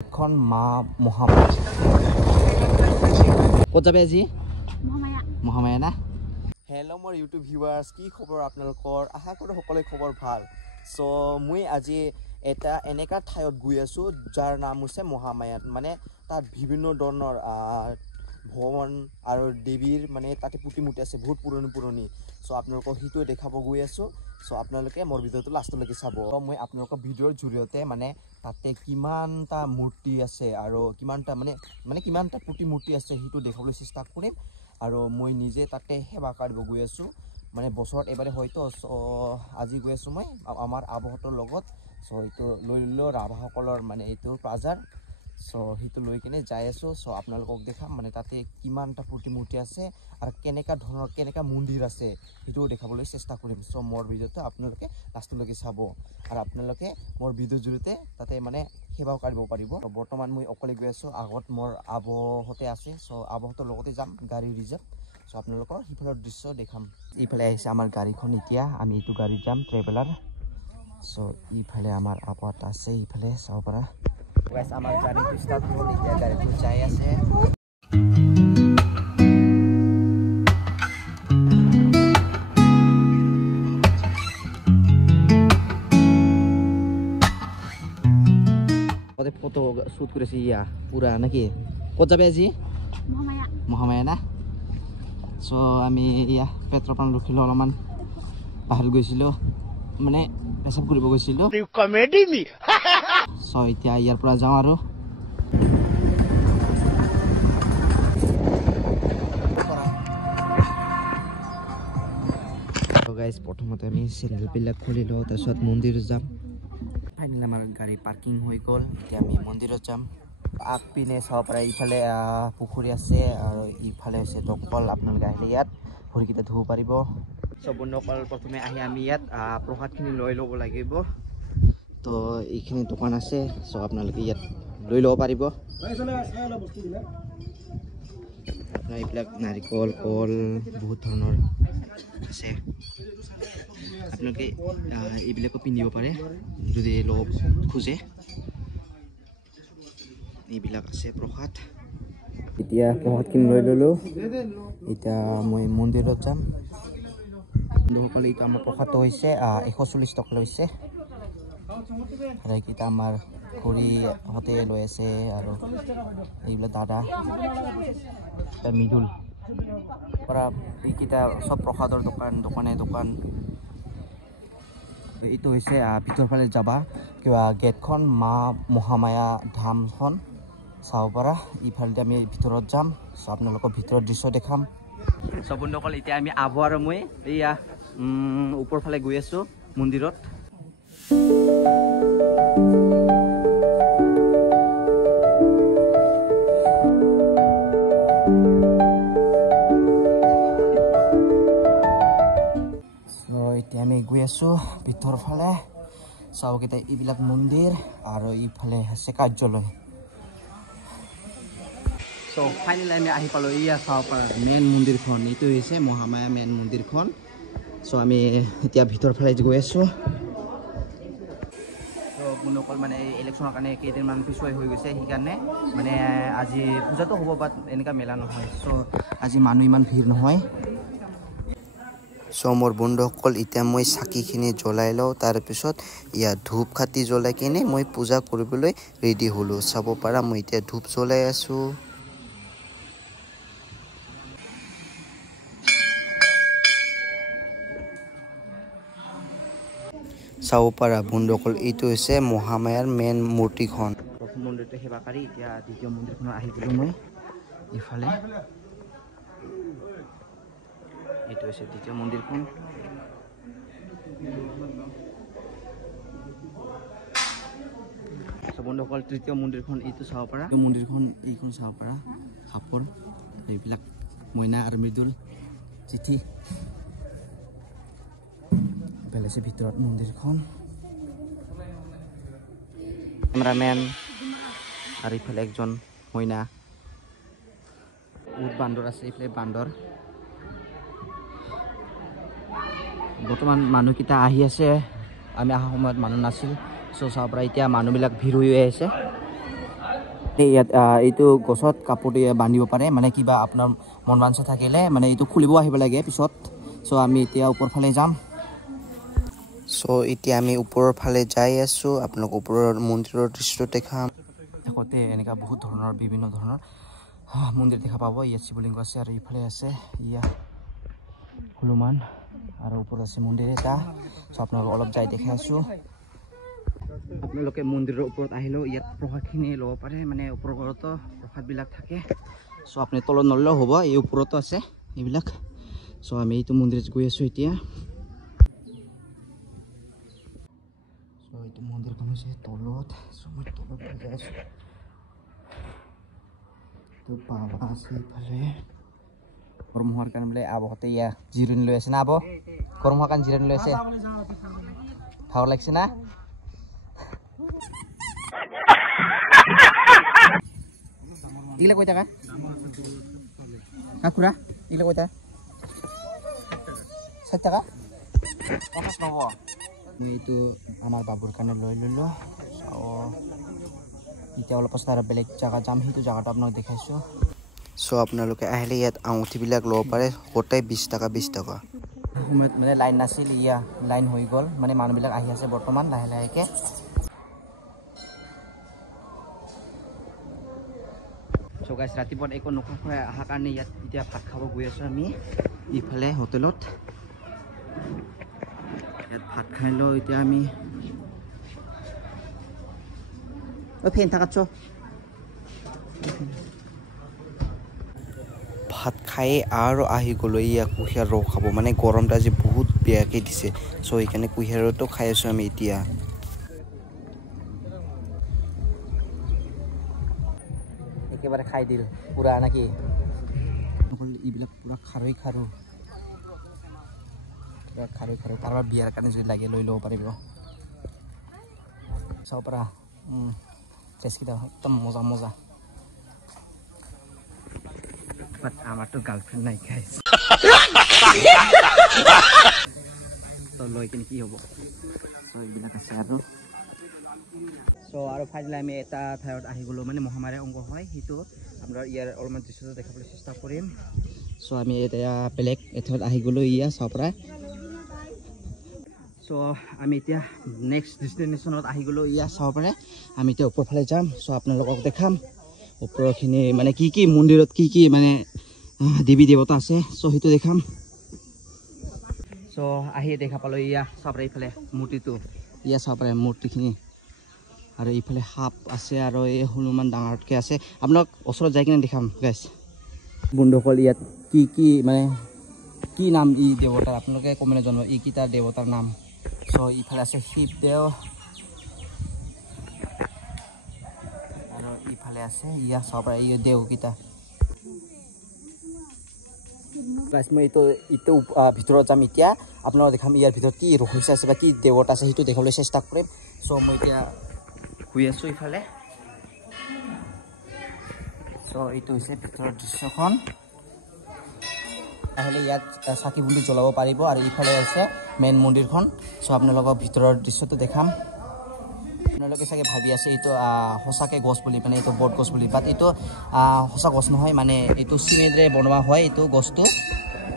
এখন মা মহামায়া ক'ত যাবে আজি মহামায়া না হেল্ল' মোৰ ইউটিউব ভিউৱাৰ্ছ কি খবৰ আপোনালোকৰ আশা কৰোঁ সকলোৰে খবৰ ভাল চ' মই আজি এটা এনেকা ঠাইত গৈ আছোঁ যাৰ নাম হৈছে মহামায়াত মানে তাত বিভিন্ন ধৰণৰ ভগৱান আৰু দেৱীৰ মানে তাতে প্ৰতিমূৰ্তি আছে বহুত পুৰণি চ' আপোনালোকক সেইটোৱে দেখাব গৈ আছোঁ চ' আপোনালোকে মোৰ ভিডিঅ'টো লাষ্টলৈকে চাব মই আপোনালোকৰ ভিডিঅ'ৰ জৰিয়তে মানে তাতে কিমানটা মূৰ্তি আছে আৰু কিমানটা প্ৰতিমূৰ্তি আছে সেইটো দেখাবলৈ চেষ্টা কৰিম আৰু মই নিজে তাতে সেৱা কৰিব গৈ আছোঁ মানে বছৰত এবাৰে হয়তো আজি গৈ আছোঁ মই আমাৰ আবহতৰ লগত চ' এইটো লৈ ৰাভাসকলৰ মানে এইটো প্ৰাজাৰ চ' সেইটো লৈ কিনে যাই আছোঁ চ' আপোনালোকক দেখাম মানে তাতে কিমানটা প্ৰতিমূৰ্তি আছে আৰু কেনেকা মন্দিৰ আছে সেইটো দেখাবলৈ চেষ্টা কৰিম চ' মোৰ ভিডিঅ'টো আপোনালোকে লাষ্টলৈকে চাব আৰু আপোনালোকে মোৰ ভিডিঅ'ৰ জৰিয়তে তাতে মানে সেৱাও কৰিব পাৰিব বৰ্তমান মই অকলে গৈ আছোঁ আগত মোৰ আবহতে আছে চ' আবহতৰ লগতে যাম গাড়ী ৰিজাৰ্ভ চ' আপোনালোকৰ সিফালৰ দৃশ্য দেখাম ইফালে আহিছে আমাৰ গাড়ীখন এতিয়া আমি এইটো গাড়ীত যাম ট্ৰেভেলাৰ চ' ইফালে আমাৰ আবহত আছে ইফালে চাব পাৰা গাইছ আমাৰ গাড়ীটো ষ্টাৰ্ট হ'ল এতিয়া গাড়ীটো যাই আছে ফটো শ্বুট কৰিছে ইয়া পুৰা নাকি ক'ত যাবে আজি মহামায়া না চ' আমি ইয়া পেট্ৰল পাম্প ৰখিলোঁ অলপমান বাহিৰত গৈছিলোঁ মানে পেচাব কৰিব গৈছিলোঁ চ' এতিয়া ইয়াৰ পৰা যাওঁ আৰু গাইজ প্ৰথমতে আমি চেণ্ডেলবিলাক খুলি লওঁ তাৰপিছত মন্দিৰত যাম ফাইনেলি আমাৰ গাড়ী পাৰ্কিং হৈ গ'ল এতিয়া আমি মন্দিৰত যাম আগপিনে চাব পাৰে ইফালে পুখুৰী আছে আৰু ইফালে হৈছে দমকল আপোনালোকে আহিলে ইয়াত ভৰিকেইটা ধুব পাৰিব চ' বন্ধুসকল প্ৰথমে আহি আমি ইয়াত প্ৰসাদখিনি লৈ ল'ব লাগিব তো এইখিনি দোকান আছে চ' আপোনালোকে ইয়াত লৈ ল'ব পাৰিব আপোনাৰ এইবিলাক নাৰিকল কল বহুত ধৰণৰ আছে আপোনালোকে এইবিলাকো পিন্ধিব পাৰে যদি ল'ব খোজে এইবিলাক আছে প্ৰসাদ এতিয়া প্ৰসাদখিনি লৈ ল'লোঁ এতিয়া মই মন্দিৰত যাম বন্ধুসকল এইটো আমাৰ প্ৰসাদটো হৈছে 140 টকা লৈছে আৰু এইকেইটা আমাৰ খুৰীহঁতে লৈ আছে আৰু এইবিলাক দাদা মিদুল পৰা এইকেইটা চব প্ৰসাদৰ দোকান এইটো হৈছে ভিতৰ ফালে যাবা কিবা গেটখন মা মহামায়া ধামখন চাব পাৰা ইফালে আমি ভিতৰত যাম চ' আপোনালোকৰ ভিতৰৰ দৃশ্য দেখাম চ' বন্ধুসকল এতিয়া আমি আবু আৰু মই এয়া ওপৰ ফালে গৈ আছোঁ মন্দিৰত এতিয়া আমি গৈ আছোঁ ভিতৰ ফালে চাবকেইটা এইবিলাক মন্দিৰ আৰু ইফালে আছে কাৰ্যালয় চ' ফাইনেলি আমি আহি পালোঁ এয়া চাব পাৰা মেইন মন্দিৰখন এইটো হৈছে মহামায়া মেইন মন্দিৰখন চ' আমি এতিয়া ভিতৰ ফালে গৈ আছোঁ চ' বন্ধুসকল মানে ইলেকশ্যনৰ কাৰণে কেইদিনমান পিছুৱাই হৈ গৈছে সেইকাৰণে মানে আজি পূজাটো হ'ব বাট এনেকুৱা মেলা নহয় চ' আজি মানুহ ইমান ভিৰ নহয় চ' মোৰ বন্ধুসকল এতিয়া মই চাকিখিনি জ্বলাই লওঁ তাৰপিছত ইয়াত ধূপ খাতি জ্বলাই কিনে মই পূজা কৰিবলৈ ৰেডি হ'লোঁ চাব পাৰা মই এতিয়া ধূপ জ্বলাই আছোঁ চাব পাৰা বন্ধুসকল এইটো হৈছে মহামায়াৰ মেইন মূৰ্তিখন প্ৰথম মন্দিৰটো সেৱা কৰি এতিয়া দ্বিতীয় মন্দিৰখনত আহি গ'লোঁ মই ইফালে এইটো হৈছে দ্বিতীয় মন্দিৰখন বন্ধুসকল তৃতীয় মন্দিৰখন এইটো চাব পাৰা এইখন চাব পাৰা সাপৰ এইবিলাক মইনা আৰু মৃদুল চিঠি পেলাইছে ভিতৰত মন্দিৰখন কেমেৰামেন আৰু ইফালে একজন মইনা বহুত বান্দৰ আছে এইফালে বান্দৰ বৰ্তমান মানুহকেইটা আহি আছে আমি অহা সময়ত মানুহ নাছিল চ' চাব পৰা এতিয়া মানুহবিলাক ভিৰ হৈ আছে ইয়াত এইটো গছত কাপোৰ বান্ধিব পাৰে মানে কিবা আপোনাৰ মন বাঞ্ছা থাকিলে মানে এইটো খুলিব আহিব লাগে পিছত চ' আমি এতিয়া ওপৰ ফালে যাম চ' এতিয়া আমি ওপৰৰ ফালে যাই আছোঁ আপোনাক ওপৰৰ মন্দিৰৰ দৃশ্য দেখাম দেখোতে এনেকুৱা বহুত ধৰণৰ বিভিন্ন ধৰণৰ মন্দিৰ দেখা পাব ইয়াত শিৱলিংগ আছে আৰু ইফালে আছে ইয়া হনুমান আৰু ওপৰত আছে মন্দিৰ এটা চ' আপোনালোকক অলপ যাই দেখাই আছোঁ আপোনালোকে মন্দিৰৰ ওপৰত আহিলেও ইয়াত প্ৰসাদখিনি ল'ব পাৰে মানে ওপৰতো প্ৰসাদবিলাক থাকে চ' আপুনি তলত নললেও হ'ব এই ওপৰতো আছে এইবিলাক চ' আমি এইটো মন্দিৰত গৈ আছোঁ এতিয়া চ' এইটো মন্দিৰখন হৈছে তলত চ' মই তলত যাই আছোঁ তো বাবা আছে এইফালে গৰম হোৱাৰ কাৰণে বোলে আবহতে ইয়া জিৰণি লৈ আছে না আব গৰম হোৱাৰ কাৰণে জিৰণি লৈ আছে ভাগৰ লাগিছে না ইগলা কৈ থাকা খুৰা ইগলা কৈ থাকা 60 টাকা মই এইটো আমাৰ বাবুৰ কাৰণে লৈ ললোঁ এতিয়া অলপ পাছত আৰু বেলেগ জেগা যাম সেইটো জেগাটো আপোনাক দেখাইছোঁ চ' আপোনালোকে আহিলে ইয়াত আঙুঠিবিলাক ল'ব পাৰে গোটেই 20 টাকা 20 টকা সময়ত মানে লাইন নাছিল ইয়া লাইন হৈ গ'ল মানে মানুহবিলাক আহি আছে বৰ্তমান লাহে লাহেকৈ চ' গাইছ ৰাতিপুৱা একো নোখোৱাকৈ অহাৰ কাৰণে ইয়াত এতিয়া ভাত খাব গৈ আছোঁ আমি ইফালে হোটেলত ইয়াত ভাত খাই লওঁ এতিয়া আমি ফেন থাকাত ভাত খাই আৰু আহি গ'লোঁ ইয়াত কুঁহিয়াৰ ৰস খাব মানে গৰমটো আজি বহুত বেয়াকৈ দিছে চ' সেইকাৰণে কুঁহিয়াৰতো খাই আছোঁ আমি এতিয়া একেবাৰে খাই দিল পুৰা নাকি এইবিলাক পুৰা খাৰৈ খাৰু কাৰোবাৰ বিয়াৰ কাৰণে যদি লাগে লৈ ল'ব পাৰিব চাব পৰা টেষ্টকেইটা একদম মজা মজা বাট আমাৰতো গাৰ্লফ্ৰেণ্ড নাই গাইছ তো লৈ কিনে কি হ'ব চ' এইবিলাক আছে আৰু চ' আৰু ফাইনেলি আমি এটা ঠাইত আহি গ'লোঁ মানে মহামাৰী অংগ হয় সেইটো আপোনাৰ ইয়াৰ অলপমান দৃশ্যটো দেখাবলৈ চেষ্টা কৰিম চ' আমি এতিয়া বেলেগ এঠাইত আহি গ'লোঁ ইয়া চাব পৰা চ' আমি এতিয়া নেক্সট ডেষ্টিনেশ্যনত আহি গ'লোঁ ইয়া চাব পাৰে আমি এতিয়া ওপৰ ফালে যাম চ' আপোনালোকক দেখাম ওপৰৰখিনি মানে কি কি মন্দিৰত কি কি মানে দেৱী দেৱতা আছে চ' সেইটো দেখাম চ' আহি দেখা পালোঁ ইয়া চাব পাৰে এইফালে মূৰ্তিটো ইয়া চাব পাৰে মূৰ্তিখিনি আৰু এইফালে সাপ আছে আৰু এই হনুমান ডাঙৰকৈ আছে আপোনাক ওচৰত যাই কিনে দেখাম গাইছ বন্ধুসকল ইয়াত কি কি মানে কি নাম ই দেৱতাৰ আপোনালোকে কমেণ্টত জনাব ই কেইটা দেৱতাৰ নাম চ' ইফালে আছে শিৱদেৱ আৰু ইফালে আছে ইয়া চাব পাৰে এই দেৱকেইটা মই এইটো ভিতৰত যাম এতিয়া আপোনালোকক দেখাম ইয়াৰ ভিতৰত কি ৰহস্য আছে বা কি দেৱতা আছে সেইটো দেখাবলৈ চেষ্টা কৰিম চ' মই এতিয়া শুই আছোঁ ইফালে চ' এইটো হৈছে ভিতৰৰ দৃশ্যখন আহিলে ইয়াত চাকি বন্তি জ্বলাব পাৰিব আৰু ইফালে আছে মেইন মন্দিৰখন চ' আপোনালোকক ভিতৰৰ দৃশ্যটো দেখাম আপোনালোকে চাগে ভাবি আছে এইটো সঁচাকৈ গছ বুলি মানে এইটো বট গছ বুলি বাট এইটো সঁচা গছ নহয় মানে এইটো চিমেণ্টেৰে বনোৱা হয় এইটো গছটো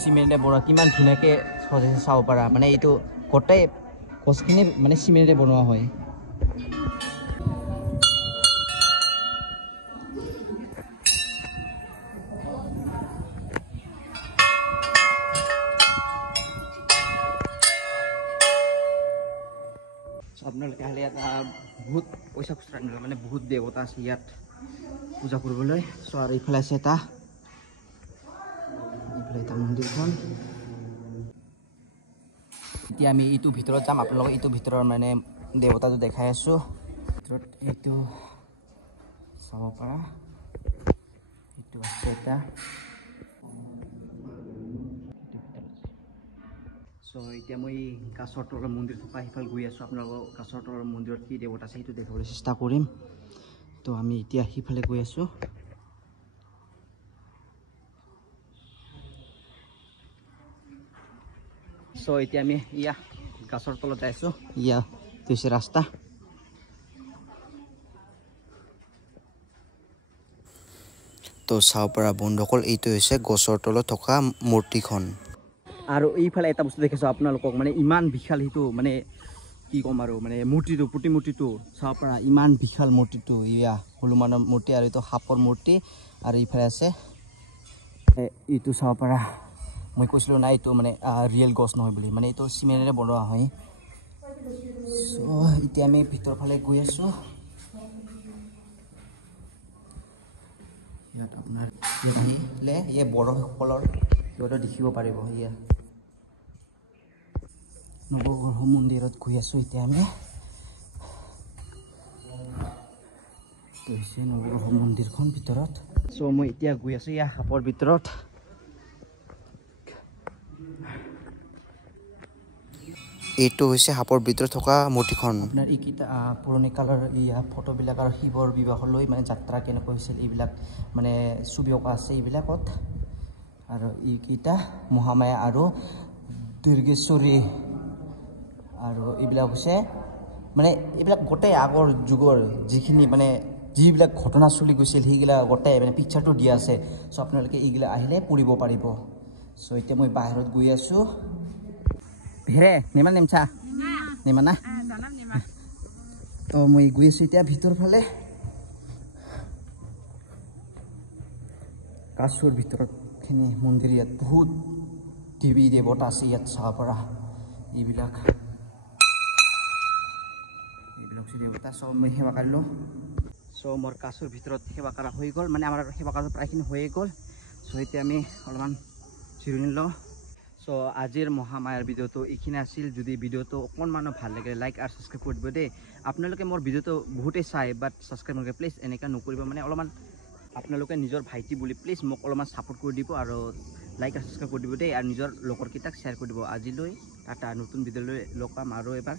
চিমেণ্টেৰে বনোৱা কিমান ধুনীয়াকৈ সজাইছে চাব পাৰা মানে এইটো গোটেই গছখিনি মানে চিমেণ্টেৰে বনোৱা হয় আপোনালোকে আহিলে ইয়াত বহুত পইচা খুচৰা নিলে মানে বহুত দেৱতা আছে ইয়াত পূজা কৰিবলৈ চ' আৰু ইফালে আছে এটা মন্দিৰখন এতিয়া আমি এইটো ভিতৰত যাম আপোনালোকক এইটো ভিতৰৰ মানে দেৱতাটো দেখাই আছোঁ ভিতৰত এইটো চাব পৰা এইটো আছে এটা চ' এতিয়া মই গাছৰ তলৰ মন্দিৰ থকা সিফালে গৈ আছোঁ আপোনালোকৰ গাছৰ তলৰ মন্দিৰত কি দেৱতা আছে সেইটো দেখাবলৈ চেষ্টা কৰিম তো আমি এতিয়া সিফালে গৈ আছোঁ চ' এতিয়া আমি ইয়া গাছৰ তলত যাই আছোঁ ইয়া হৈছে ৰাস্তা তো চাব পৰা বন্ধুসকল এইটো হৈছে গছৰ তলত থকা মূৰ্তিখন আৰু এইফালে এটা বস্তু দেখিছোঁ আপোনালোকক মানে ইমান বিশাল সেইটো মানে কি ক'ম আৰু মানে মূৰ্তিটো প্ৰতিমূৰ্তিটো চাব পৰা ইমান বিশাল মূৰ্তিটো ইয়া হনুমানৰ মূৰ্তি আৰু এইটো সাপৰ মূৰ্তি আৰু এইফালে আছে এইটো চাব পৰা মই কৈছিলোঁ নাই এইটো মানে ৰিয়েল গছ নহয় বুলি মানে এইটো চিমেণ্টেৰে বনোৱা হয় চ' এতিয়া আমি ভিতৰ ফালে গৈ আছোঁ ইয়াত আপোনাৰ আহিলে ইয়ে বড়োসকলৰ সিহঁতে দেখিব পাৰিব ইয়া নৱগ্ৰহ মন্দিৰত গৈ আছোঁ এতিয়া আমি তো হৈছে নৱগ্ৰহ মন্দিৰখন ভিতৰত চ' মই এতিয়া গৈ আছোঁ ইয়া সাপৰ ভিতৰত এইটো হৈছে সাপৰ ভিতৰত থকা মূৰ্তিখন আপোনাৰ এইকেইটা পুৰণি কালৰ ইয়া ফটোবিলাক আৰু শিৱৰ বিবাহলৈ মানে যাত্ৰা কেনেকৈ হৈছিল এইবিলাক মানে ছবি অঁকা আছে এইবিলাকত আৰু এইকেইটা মহামায়া আৰু দুৰ্গেশ্বৰী আৰু এইবিলাক হৈছে মানে এইবিলাক গোটেই আগৰ যুগৰ যিখিনি মানে যিবিলাক ঘটনা চলি গৈছিল সেইবিলাক গোটেই মানে পিকচাৰটো দিয়া আছে চ' আপোনালোকে এইগিলা আহিলে পঢ়িব পাৰিব চ' এতিয়া মই বাহিৰত গৈ আছোঁ হেৰে নেমা নেমচা নেমা না তো মই গৈ আছোঁ এতিয়া ভিতৰ ফালে কাছৰ ভিতৰতখিনি মন্দিৰ ইয়াত বহুত দেৱী দেৱতা আছে ইয়াত চাব পৰা এইবিলাক হৈছে দেৱতা চ' মই সেৱা কৰিলোঁ চ' মোৰ কাছৰ ভিতৰত সেৱা কৰা হৈ গ'ল মানে আমাৰ সেৱা কৰা প্ৰায়খিনি হৈয়ে গ'ল চ' এতিয়া আমি অলপমান জিৰণি লওঁ চ' আজিৰ মহামায়াৰ ভিডিঅ'টো এইখিনি আছিল যদি ভিডিঅ'টো অকণমানো ভাল লাগে লাইক আৰু ছাবস্ক্ৰাইব কৰি দিব দেই আপোনালোকে মোৰ ভিডিঅ'টো বহুতেই চাই বাট ছাবস্ক্ৰাইব নকৰে প্লিজ এনেকুৱা নকৰিব মানে অলপমান আপোনালোকে নিজৰ ভাইটি বুলি প্লিজ মোক অলপমান ছাপোৰ্ট কৰি দিব আৰু লাইক আৰু ছাবস্ক্ৰাইব কৰি দিব দেই আৰু নিজৰ লগৰকেইটাক শ্বেয়াৰ কৰি দিব আজিলৈ টাটা নতুন ভিডিঅ'লৈ লগ পাম আৰু এবাৰ